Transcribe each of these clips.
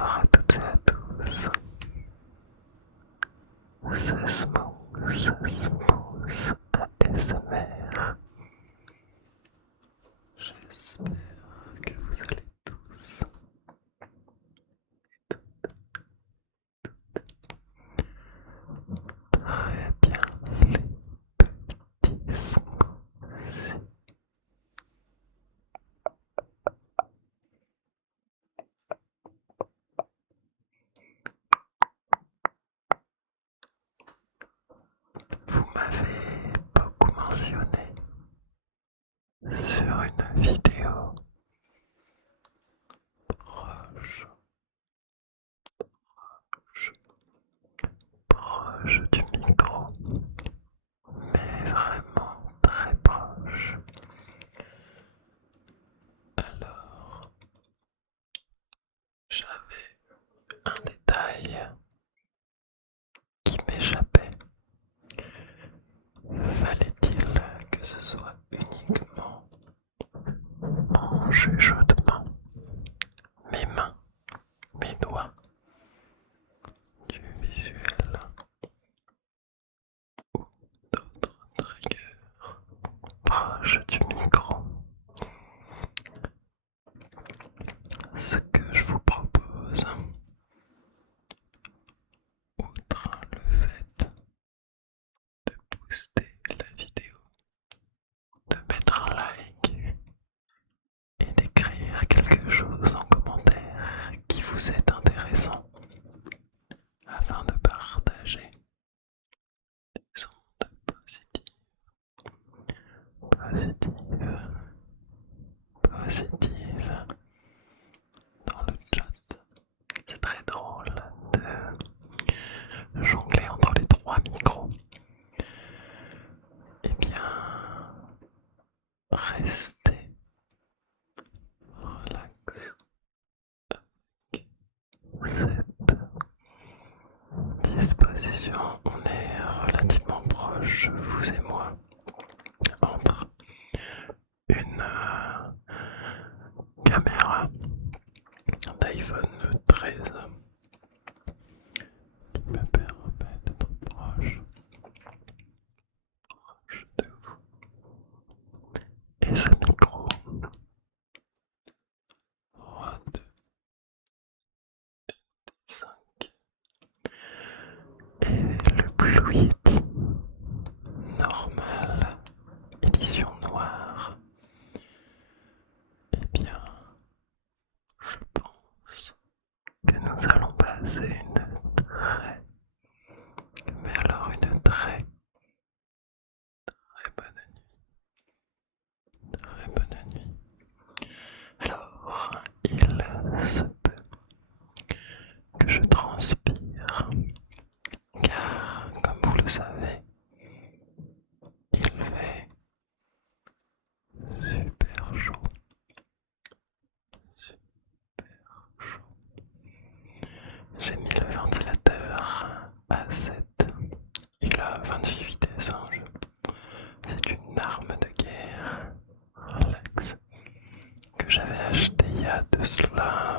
bonsoir à toutes et à tous. C'est Smooth ASMR. J'espère que vous allez tous très bien, les petits smoothies. Vous m'avez beaucoup mentionné sur une vidéo proche, proche, proche du micro, mais vraiment très proche. Alors, j'avais un détail qui m'échappait. Fallait-il que ce soit uniquement en chuchotement, mes mains, mes doigts, du visuel ou d'autres triggers proches du micro? Ce que je vous propose, outre le fait de booster la vidéo, de mettre un like et d'écrire quelque chose en commentaire qui vous est intéressant afin de partager des ondes positives, positives dans le chat. C'est très drôle de jongler entre les trois micros. Eh bien, restez relax avec cette disposition. On est relativement proche, vous et moi, entre une caméra d'iPhone 13 qui me permet d'être proche de vous et ce micro Rode 5 et le Blue Yeti normal édition noire. Eh bien, je pense que nous allons passer une très bonne nuit. Très bonne nuit. Alors, il se peut que je transpire, car, comme vous le savez, il fait super chaud. Super chaud. J'ai mis le ventilateur à 7. Il a 28 vitesses. C'est une arme de guerre. Relax. Que j'avais acheté il y a de cela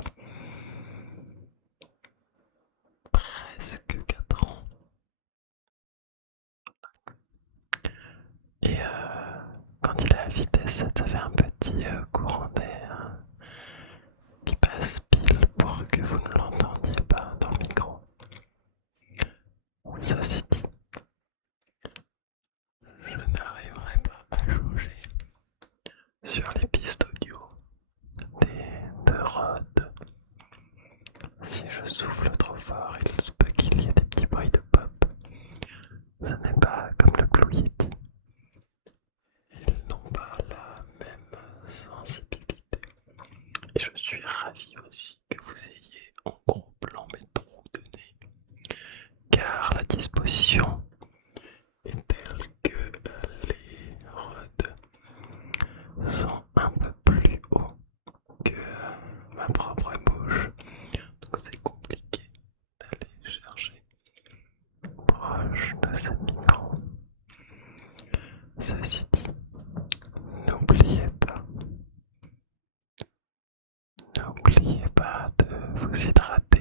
presque 4 ans. Et quand il est à vitesse 7, ça fait un petit courant d'air qui passe pile pour que vous ne l'entendiez pas dans le micro. Ceci dit, je n'arriverai pas à jauger sur les pistes audio de Rode. Si je souffle trop fort, il se peut qu'il y ait des petits bruits de pop. Ce n'est pas comme le Blue Yeti. Ils n'ont pas la même sensibilité. Et je suis ravi aussi que vous ayez en gros plan mes trous de nez, car la disposition est telle que les rods sont un peu plus hauts que ma propre bouche, donc c'est compliqué d'aller chercher proche de ce micro. Ceci dit, n'oubliez pas de vous hydrater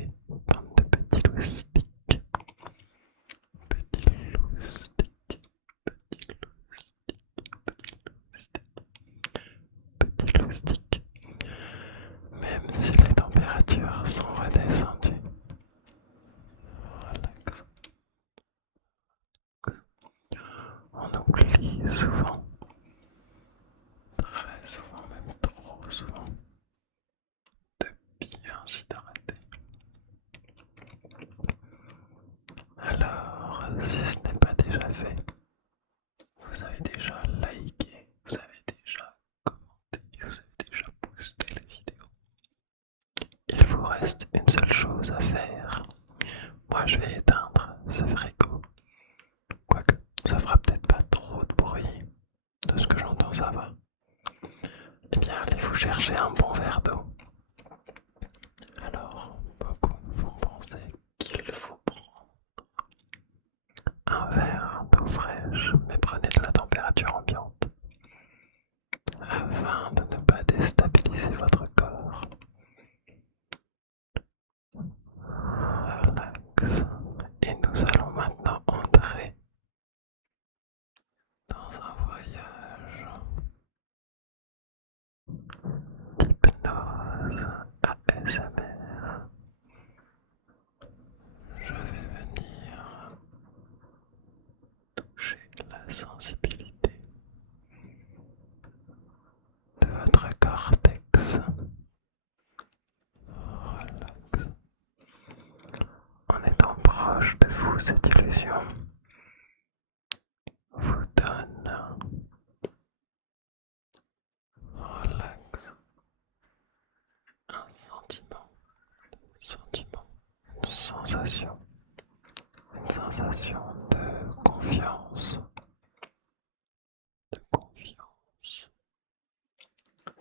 reste une seule chose à faire. Moi je vais éteindre ce frigo. Quoique, ça fera peut-être pas trop de bruit. De ce que j'entends, ça va. Eh bien, allez vous chercher un bon verre d'eau. Alors, beaucoup vont penser qu'il faut prendre un verre d'eau fraîche, mais prenez de la température ambiante afin de ne pas déstabiliser votre corps. Relax. Et nous allons maintenant entrer dans un voyage d'hypnose ASMR. Je vais venir toucher la sensibilité de votre cortex. Relax. En étant proche de vous, cette illusion vous donne relax, un sentiment, une sensation de confiance, de confiance,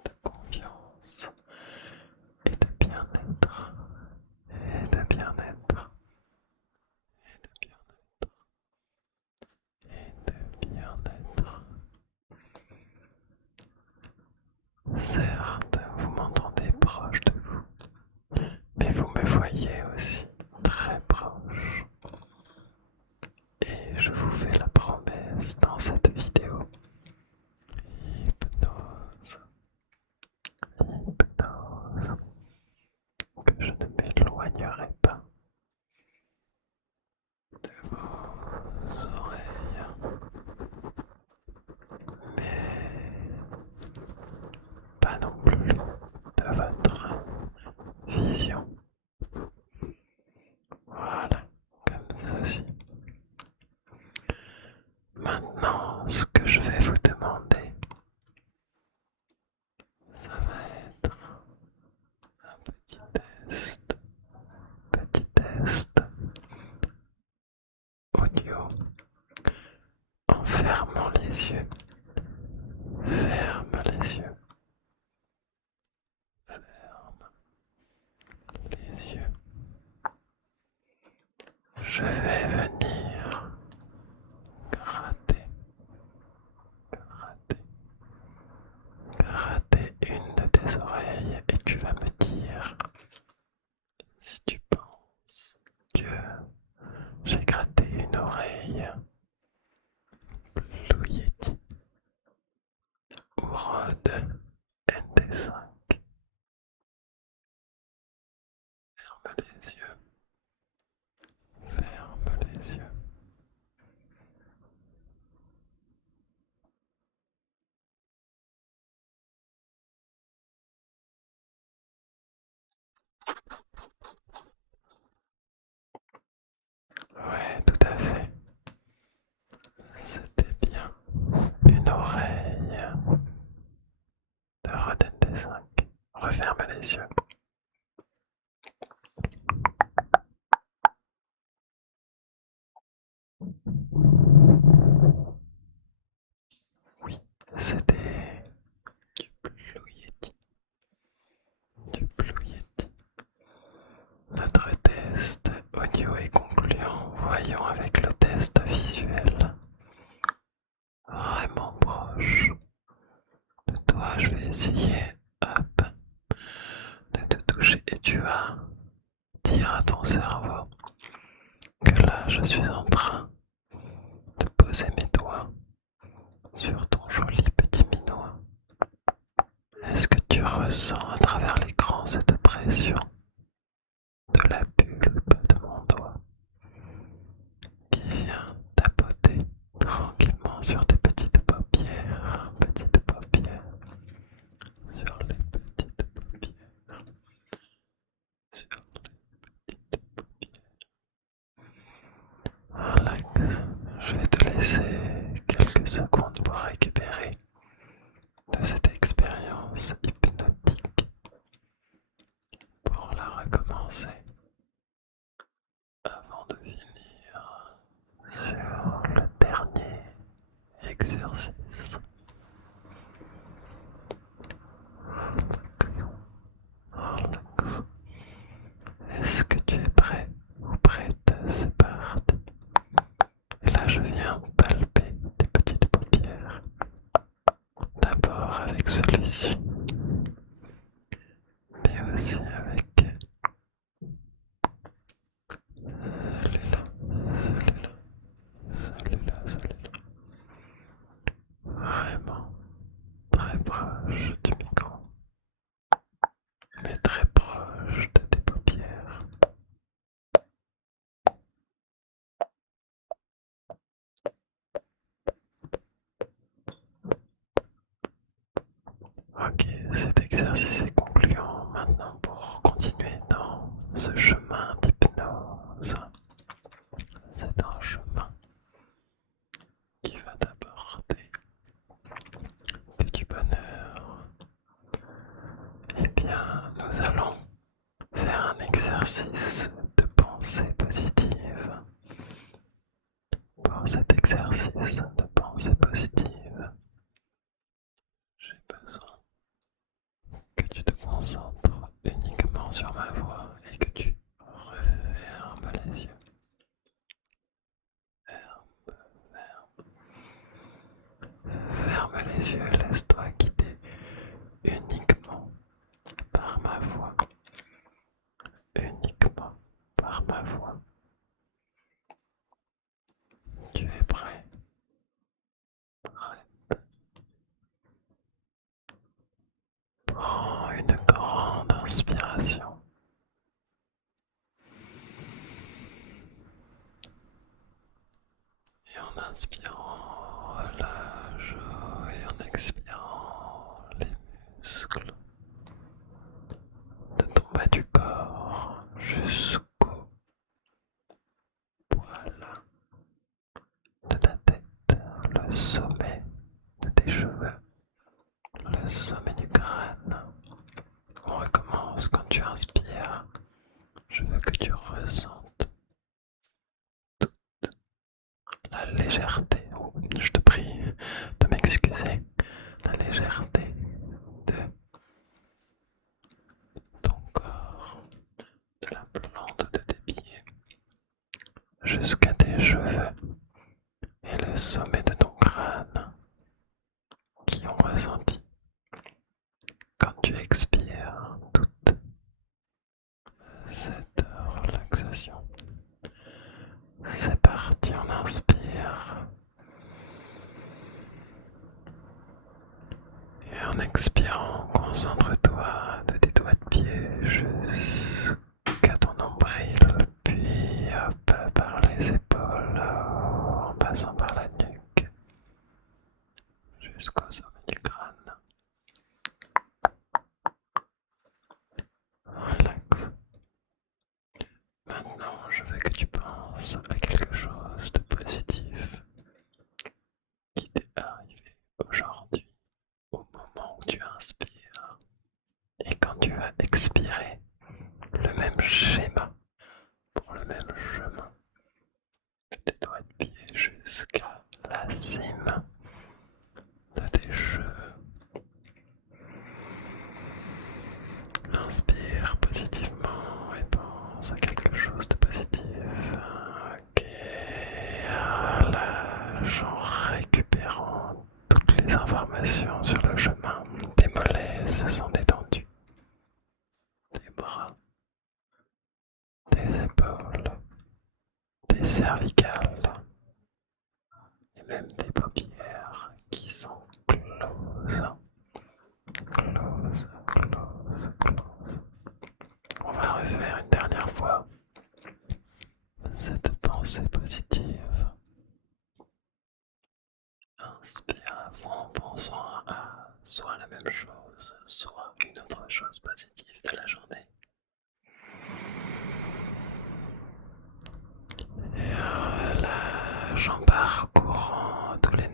de confiance et de bien-être, et de bien-être, et de bien-être, et de bien-être. Certes, vous m'entendez proche de vous, mais vous me voyez aussi très proche. Et je vous fais la promesse dans cette vidéo. Hypnose, hypnose, que je ne m'éloignerai pas de vos oreilles, mais pas non plus de votre vision. Voilà, comme ceci. Maintenant, ce que je vais vous demander, ça va être un petit test audio en fermant les yeux. Ferme les yeux. Ferme les yeux. Je vais venir gratter, gratter, gratter une de tes oreilles et tu vas me dire si tu penses que j'ai gratté une oreille Blue Yeti ou Rode NT5. Ferme les yeux. Ferme les yeux. Ouais, tout à fait. C'était bien une oreille de Rode NT5. Referme les yeux. Oui, c'était du Blue Yeti. Du Blue Yeti. Notre test audio est concluant. Voyons avec le test visuel. Vraiment proche de toi, je vais essayer, hop, de te toucher et tu vas dire à ton cerveau que là je suis en train de poser mes doigts sur ton joli petit minois. Est-ce que tu ressens à travers l'écran cette pression de la pulpe de mon doigt qui vient tapoter tranquillement sur tes petites paupières, sur les petites paupières, sur les petites paupières. Relax, je vais te laisser quelques secondes pour récupérer de cette expérience hypnotique. Pour la recommencer. commencer, avant de finir, sur le dernier exercice. Est-ce que tu es prêt ou prête? C'est parti. Et là, je viens palper tes petites paupières. D'abord avec celui-ci, mais aussi avec celui-là, celui-là, celui-là, celui-là. Vraiment très proche du micro, mais très proche de tes paupières. Ok, cet exercice est concluant. Maintenant, pour continuer dans ce chemin d'hypnose, c'est un chemin qui va t'apporter que du bonheur. Eh bien, nous allons faire un exercice de pensée positive. Pour cet exercice de pensée positive, j'ai besoin que tu te concentres uniquement sur ma voix et que tu refermes les yeux. Ferme les yeux, laisse-toi guider uniquement par ma voix. Uniquement par ma voix. Tu es prêt? Prête? Prends une grande inspiration. Et en inspirant, relâche, et en expirant, les muscles de ton bas du corps jusqu'au poil de ta tête, le sommet de tes cheveux, le sommet du crâne. On recommence. Quand tu inspires, je veux que tu ressentes la légèreté, je te prie de m'excuser, la légèreté de ton corps, de la plante de tes pieds jusqu'à tes cheveux et le sommet de ton crâne qui ont ressenti quand tu expires toute cette relaxation. C'est parti, on inspire. Et en expirant, concentre-toi de tes doigts de pied jusqu'à ton nombril, puis hop, par les épaules, en passant par la nuque, jusqu'au sommet du crâne. Relax. Maintenant, je veux que tu penses à quelque chose de positif qui t'est arrivé aujourd'hui au moment où tu inspires. Et quand tu vas expirer, le même schéma pour le même chemin de tes doigts de pied jusqu'à la cime de tes cheveux. Inspire positivement et pense à quelque chose de positif. Ok, relâche en récupérant toutes les informations sur le chemin. Tes mollets se sont détendus. Tes bras, tes épaules, tes cervicales et même tes paupières qui sont closes. Close, close, close. On va refaire une dernière fois cette pensée positive. Inspire à fond en pensant à soit la même chose, soit une autre chose positive de la journée. Et relâche en parcourant tous les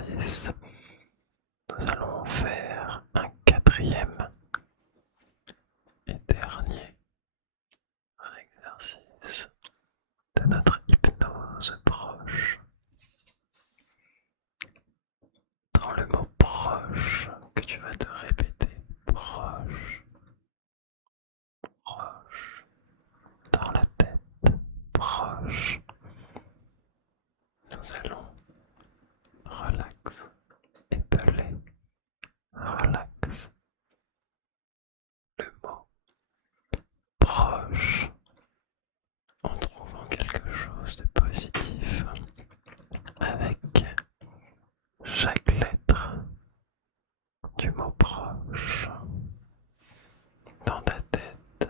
exercice, nous allons faire un quatrième et dernier exercice de notre hypnose proche. Dans le mot proche que tu vas te répéter, proche, proche, dans la tête, proche, nous allons relax, épeler, relax, le mot proche en trouvant quelque chose de positif avec chaque lettre du mot proche. Dans ta tête,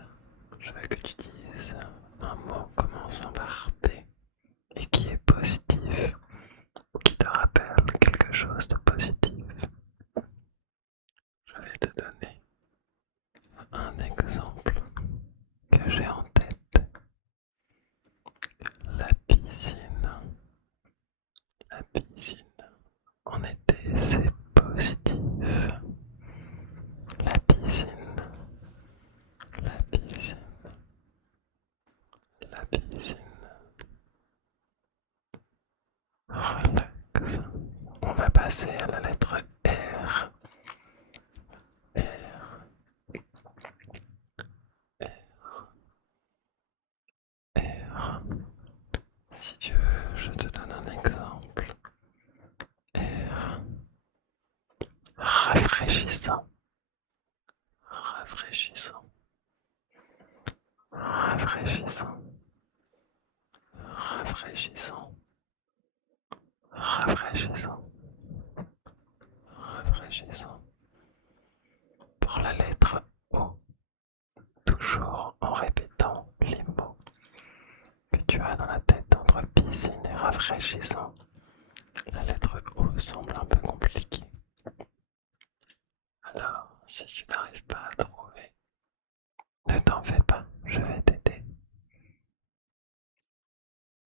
je veux que tu dises un mot commençant par P et qui est positif ou qui te rappelle quelque chose de positif. Je vais te donner un exemple que j'ai en tête. La piscine. La piscine. En été, c'est positif. La piscine. La piscine. La piscine. Relax. On va passer à la lettre R. R. R. Si tu veux, je te donne un exemple. R. Rafraîchissant. Rafraîchissant. Rafraîchissant. Rafraîchissant. Rafraîchissant. Rafraîchissant. Pour la lettre O, toujours en répétant les mots que tu as dans la tête entre piscine et rafraîchissant. La lettre O semble un peu compliquée. Alors, si tu n'arrives pas à trouver, ne t'en fais pas, je vais t'aider.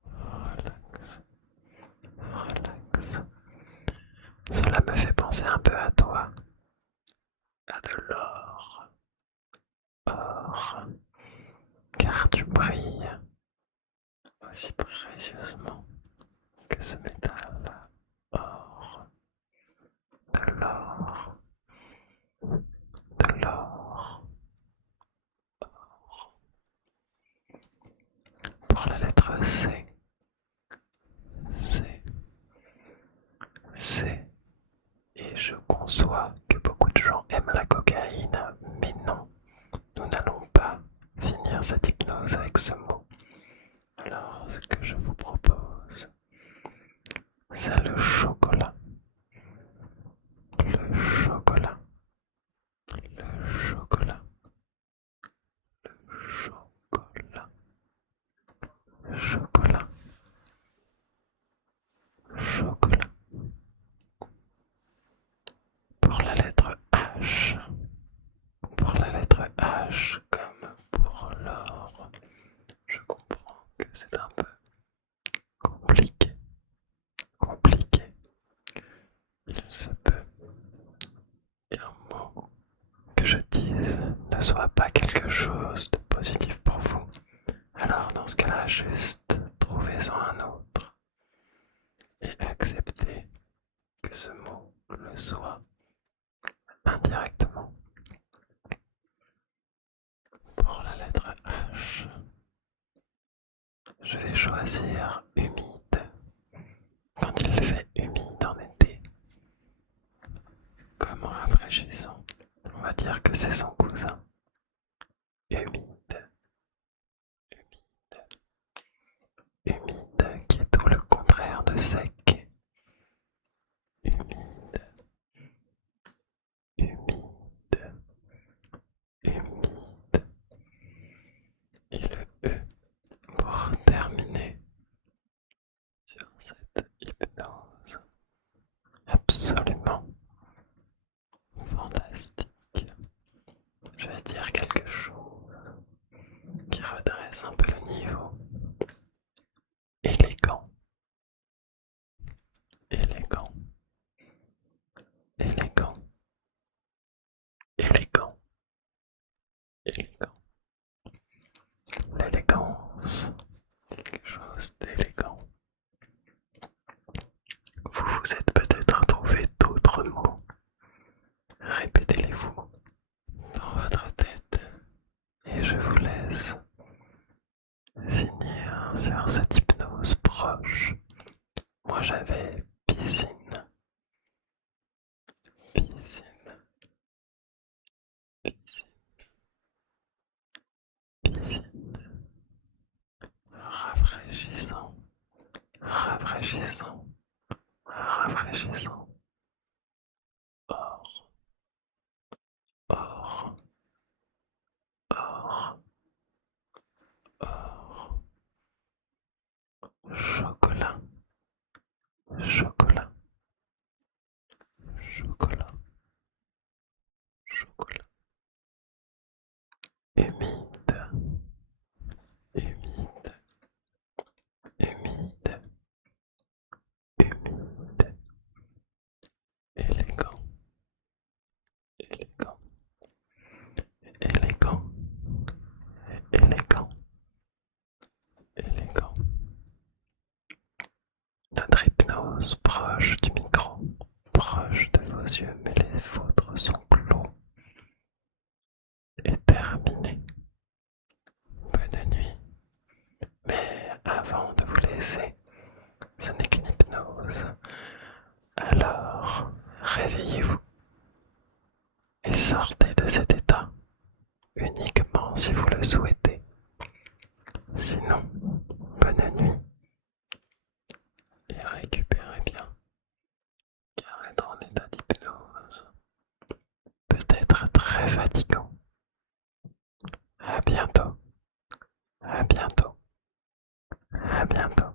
Relax, relax. Cela me fait penser un peu à toi, à de l'or. Or, car tu brilles aussi précieusement que ce métal. Or, de l'or, de l'or. Pour la lettre C, C, C. Et je conçois que beaucoup de gens aiment la cocaïne, mais non, nous n'allons pas finir cette hypnose avec ce mot. Alors, ce que je vous propose, c'est le chocolat. Le chocolat. Le chocolat. Le chocolat. Le chocolat. Chocolat. Pour la lettre H. Pour la lettre H, comme pour l'or, je comprends que c'est un peu compliqué. Compliqué. Il se peut qu'un mot que je dise ne soit pas quelque chose de positif pour vous. Alors dans ce cas-là, juste trouvez-en un autre et acceptez que ce mot le soit indirectement. Pour la lettre H, je vais choisir humide. Quand il fait humide en été, comme rafraîchissant, on va dire que c'est son cousin. Humide, humide, humide, qui est tout le contraire de sec. Humide, humide, humide. Et le E pour terminer sur cette hypnose absolument fantastique. Je vais dire quelque chose qui redresse un peu le niveau. Élégant. Élégant. élégant. L'élégance, quelque chose d'élégant. Vous vous êtes peut-être trouvé d'autres mots. Répétez-les-vous dans votre tête et je vous laisse finir sur cette hypnose proche. Moi j'avais piscine, piscine, piscine, piscine, rafraîchissant, rafraîchissant, rafraîchissant, or, or, or, or, chocolat, chocolat, chocolat, chocolat, humide, humide, humide, humide, élégant, élégant, élégant, élégant, élégant. Notre hypnose proche du micro, proche de vos yeux, mais les vôtres sont clos, est terminée. Bonne nuit. Mais avant de vous laisser, ce n'est qu'une hypnose. Alors, réveillez-vous et sortez de cet état uniquement si vous le souhaitez. Sinon, bonne nuit et récupérez bien, car être en état d'hypnose peut être très fatigant. À bientôt, à bientôt, à bientôt.